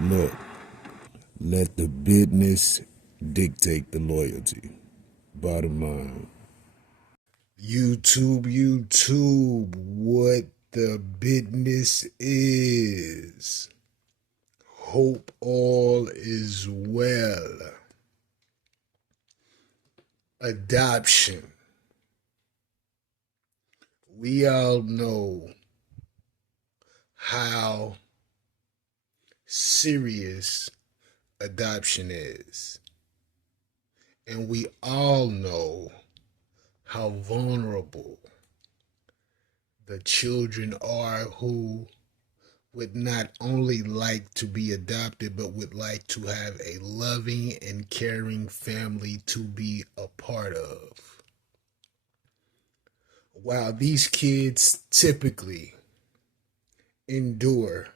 Look, let the business dictate the loyalty. Bottom line. YouTube, what the business is. Hope all is well. Adoption. We all know how serious adoption is. And we all know how vulnerable the children are who would not only like to be adopted, but would like to have a loving and caring family to be a part of. While these kids typically endure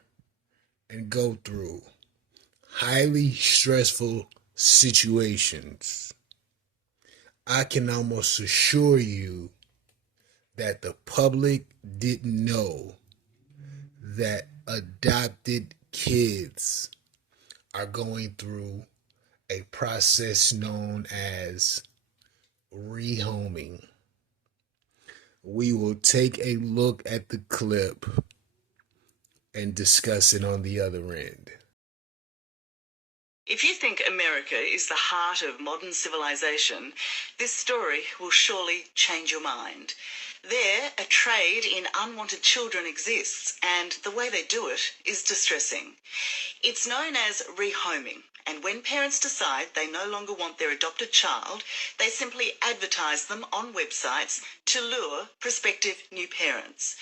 and go through highly stressful situations, I can almost assure you that the public didn't know that adopted kids are going through a process known as rehoming. We will take a look at the clip and discuss it on the other end. If you think America is the heart of modern civilization, this story will surely change your mind. There, a trade in unwanted children exists, and the way they do it is distressing. It's known as rehoming, and when parents decide they no longer want their adopted child, they simply advertise them on websites to lure prospective new parents.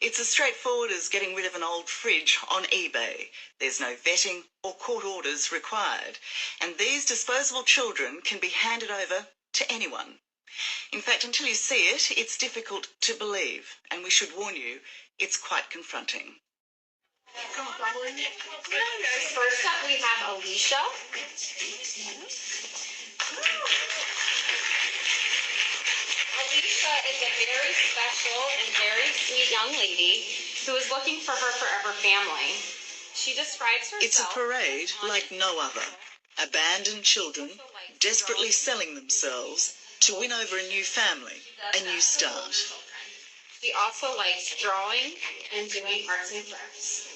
It's as straightforward as getting rid of an old fridge on eBay. There's no vetting or court orders required, and these disposable children can be handed over to anyone. In fact, until you see it, it's difficult to believe, and we should warn you, it's quite confronting. First up, we have Alicia. Alicia is a very special and very sweet young lady who is looking for her forever family. She describes herself. It's a parade like no other. Abandoned children desperately selling themselves to win over a new family, a new start. She also likes drawing and doing arts and crafts.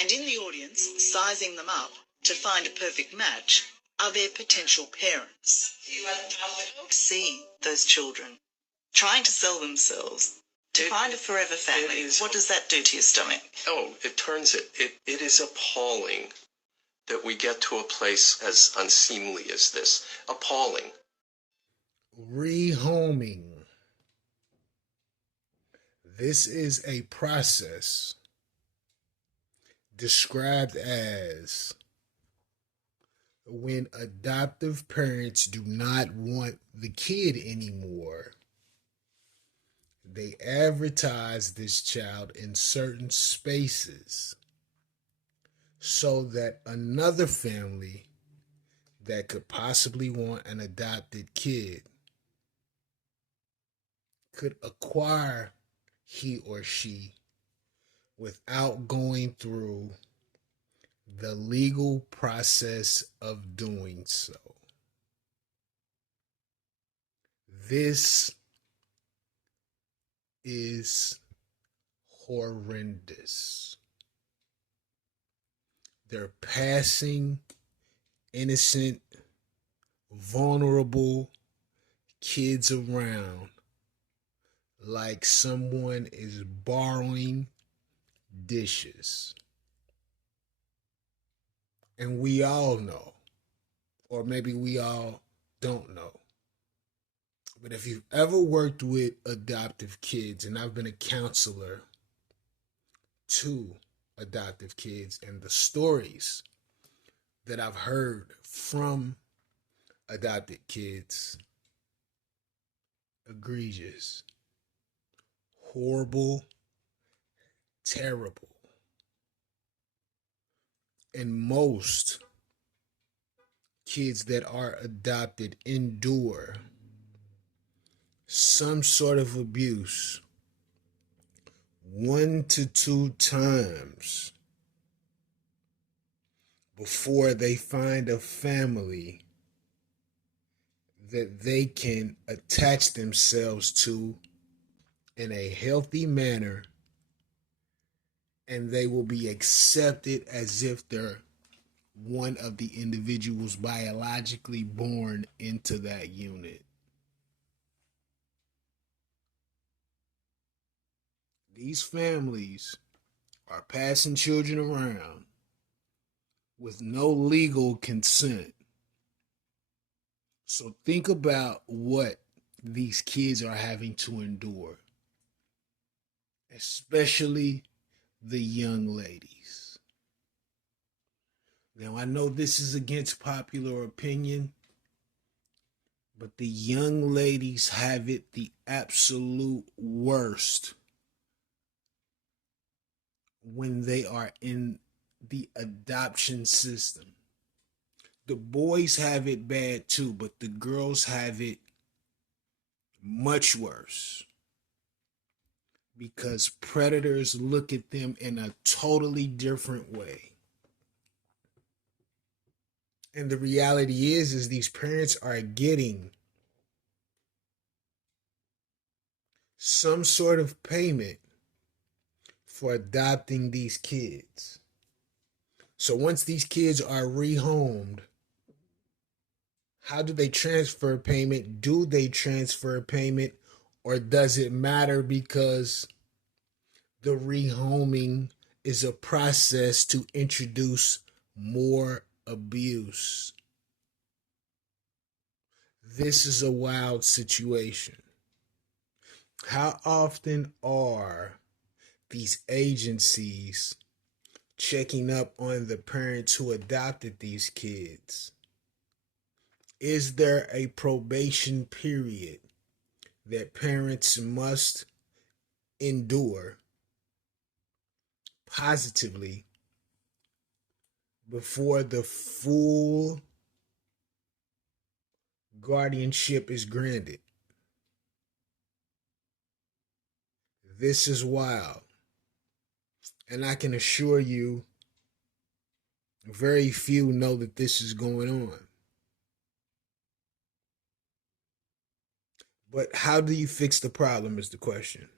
And in the audience, sizing them up to find a perfect match, are their potential parents. See those children trying to sell themselves to find a forever family. What does that do to your stomach? Oh, it is appalling that we get to a place as unseemly as this. Appalling. Rehoming. This is a process described as when adoptive parents do not want the kid anymore, they advertise this child in certain spaces so that another family that could possibly want an adopted kid could acquire he or she without going through the legal process of doing so. This is horrendous. They're passing innocent, vulnerable kids around like someone is borrowing dishes. And we all know, or maybe we all don't know, but if you've ever worked with adoptive kids, and I've been a counselor to adoptive kids, and the stories that I've heard from adopted kids, egregious, horrible, terrible. And most kids that are adopted endure some sort of abuse 1 to 2 times before they find a family that they can attach themselves to in a healthy manner, and they will be accepted as if they're one of the individuals biologically born into that unit. These families are passing children around with no legal consent. So think about what these kids are having to endure, especially the young ladies. Now, I know this is against popular opinion, but the young ladies have it the absolute worst when they are in the adoption system. The boys have it bad too, but the girls have it much worse because predators look at them in a totally different way. And the reality is these parents are getting some sort of payment for adopting these kids. So once these kids are rehomed, how do they transfer payment? Do they transfer payment, or does it matter because the rehoming is a process to introduce more abuse? This is a wild situation. How often are these agencies checking up on the parents who adopted these kids? Is there a probation period that parents must endure positively before the full guardianship is granted? This is wild. And I can assure you, very few know that this is going on. But how do you fix the problem is the question.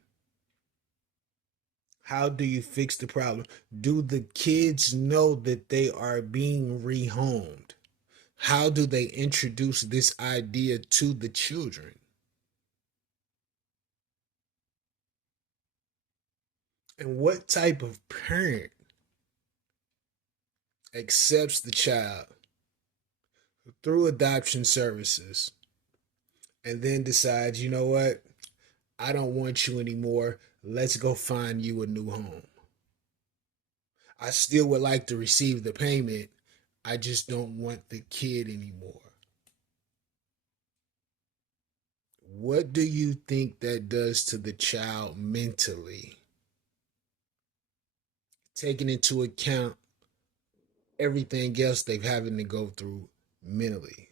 How do you fix the problem? Do the kids know that they are being rehomed? How do they introduce this idea to the children? And what type of parent accepts the child through adoption services and then decides, you know what? I don't want you anymore. Let's go find you a new home. I still would like to receive the payment. I just don't want the kid anymore. What do you think that does to the child mentally? Taking into account everything else they've having to go through mentally.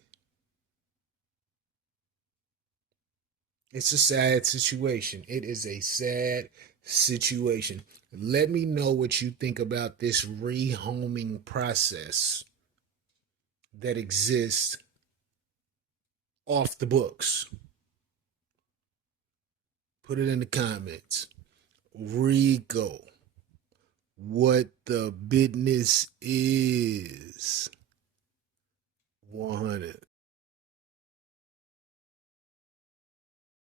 It's a sad situation. It is a sad situation. Let me know what you think about this rehoming process that exists off the books. Put it in the comments. Rico, what the business is. 100.